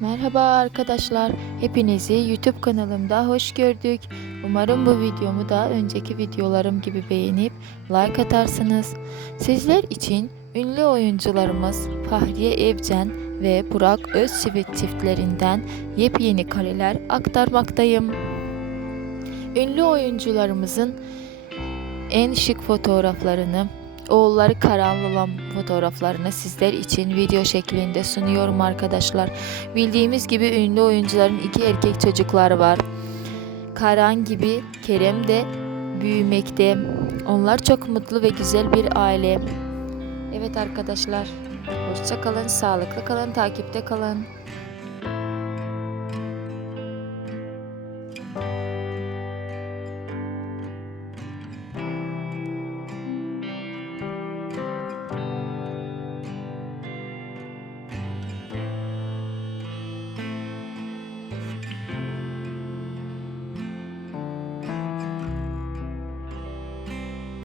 Merhaba arkadaşlar. Hepinizi YouTube kanalımda hoş gördük. Umarım bu videomu da önceki videolarım gibi beğenip like atarsınız. Sizler için ünlü oyuncularımız Fahriye Evcen ve Burak Özçivit çiftlerinden yepyeni kareler aktarmaktayım. Ünlü oyuncularımızın en şık fotoğraflarını oğulları karanlı olan fotoğraflarını sizler için video şeklinde sunuyorum arkadaşlar. Bildiğimiz gibi ünlü oyuncuların iki erkek çocukları var. Karan gibi Kerem de büyümekte. Onlar çok mutlu ve güzel bir aile. Evet arkadaşlar. Hoşça kalın, sağlıklı kalın, takipte kalın.